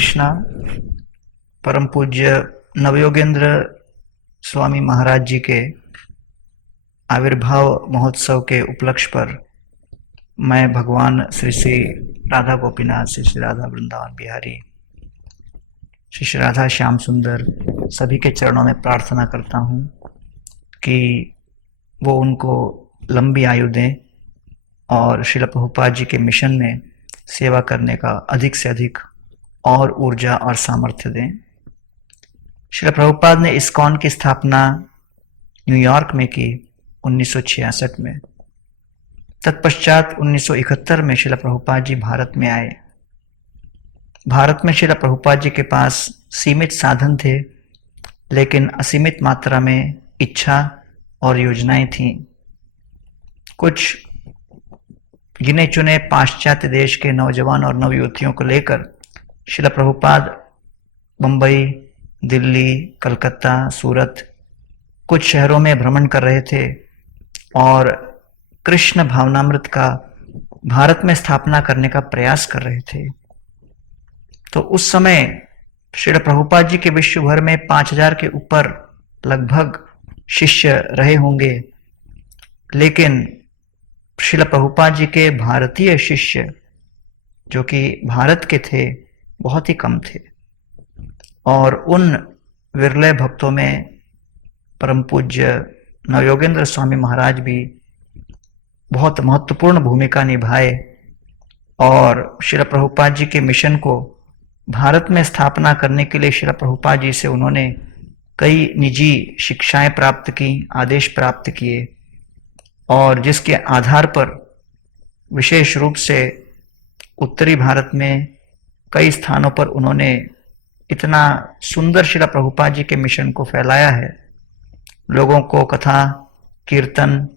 कृष्णा। परम पूज्य नवयोगेंद्र स्वामी महाराज जी के आविर्भाव महोत्सव के उपलक्ष्य पर मैं भगवान श्री श्री राधा गोपीनाथ, श्री श्री राधा वृंदावन बिहारी, श्री श्री राधा श्याम सुंदर सभी के चरणों में प्रार्थना करता हूँ कि वो उनको लंबी आयु दें और श्रील प्रभुपाद जी के मिशन में सेवा करने का अधिक से अधिक और ऊर्जा और सामर्थ्य दें। श्रील प्रभुपाद ने इस्कॉन की स्थापना न्यूयॉर्क में की 1966 में। तत्पश्चात 1971 में श्रील प्रभुपाद जी भारत में आए। भारत में श्रील प्रभुपाद जी के पास सीमित साधन थे, लेकिन असीमित मात्रा में इच्छा और योजनाएं थीं। कुछ गिने चुने पाश्चात्य देश के नौजवान और नवयुवतियों को लेकर श्रील प्रभुपाद मुंबई, दिल्ली, कलकत्ता, सूरत कुछ शहरों में भ्रमण कर रहे थे और कृष्ण भावनामृत का भारत में स्थापना करने का प्रयास कर रहे थे। तो उस समय श्रील प्रभुपाद जी के विश्व भर में 5000 के ऊपर लगभग शिष्य रहे होंगे, लेकिन श्रील प्रभुपाद जी के भारतीय शिष्य जो कि भारत के थे बहुत ही कम थे। और उन विरले भक्तों में परम पूज्य नवयोगेंद्र स्वामी महाराज भी बहुत महत्वपूर्ण भूमिका निभाए और श्रील प्रभुपाद जी के मिशन को भारत में स्थापना करने के लिए श्रील प्रभुपाद जी से उन्होंने कई निजी शिक्षाएं प्राप्त की, आदेश प्राप्त किए, और जिसके आधार पर विशेष रूप से उत्तरी भारत में कई स्थानों पर उन्होंने इतना सुंदर श्रील प्रभुपाद जी के मिशन को फैलाया है। लोगों को कथा, कीर्तन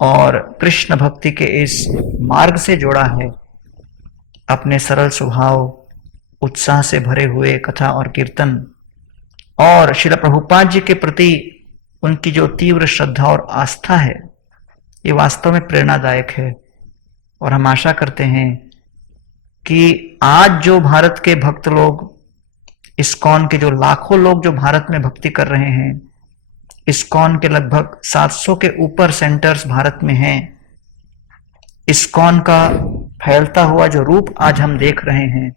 और कृष्ण भक्ति के इस मार्ग से जोड़ा है। अपने सरल स्वभाव, उत्साह से भरे हुए कथा और कीर्तन और श्रील प्रभुपाद जी के प्रति उनकी जो तीव्र श्रद्धा और आस्था है, ये वास्तव में प्रेरणादायक है। और हम आशा करते हैं कि आज जो भारत के भक्त लोग, इस्कॉन के जो लाखों लोग जो भारत में भक्ति कर रहे हैं, इस्कॉन के लगभग 700 के ऊपर सेंटर्स भारत में हैं। इस्कॉन का फैलता हुआ जो रूप आज हम देख रहे हैं,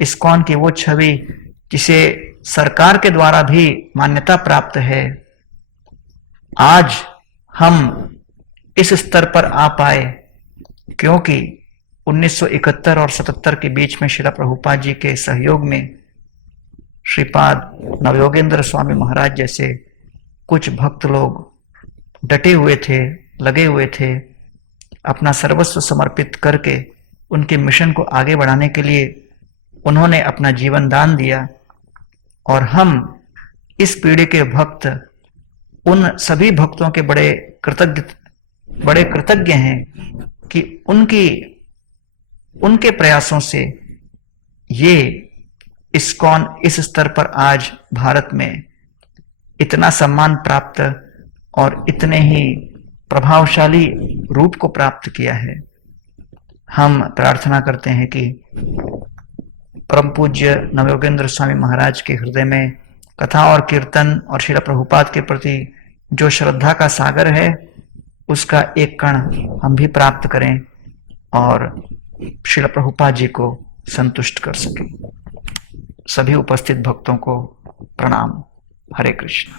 इस्कॉन की वो छवि जिसे सरकार के द्वारा भी मान्यता प्राप्त है, आज हम इस स्तर पर आ पाए क्योंकि 1971 और 77 के बीच में श्रील प्रभुपाद जी के सहयोग में श्रीपाद नवयोगेंद्र स्वामी महाराज जैसे कुछ भक्त लोग डटे हुए थे, लगे हुए थे, अपना सर्वस्व समर्पित करके उनके मिशन को आगे बढ़ाने के लिए उन्होंने अपना जीवन दान दिया। और हम इस पीढ़ी के भक्त उन सभी भक्तों के बड़े कृतज्ञ हैं कि उनके प्रयासों से ये इस्कॉन इस स्तर पर आज भारत में इतना सम्मान प्राप्त और इतने ही प्रभावशाली रूप को प्राप्त किया है। हम प्रार्थना करते हैं कि परम पूज्य नवयोगेंद्र स्वामी महाराज के हृदय में कथा और कीर्तन और श्रील प्रभुपाद के प्रति जो श्रद्धा का सागर है, उसका एक कण हम भी प्राप्त करें और श्रील प्रभुपाद जी को संतुष्ट कर सकें। सभी उपस्थित भक्तों को प्रणाम। हरे कृष्ण।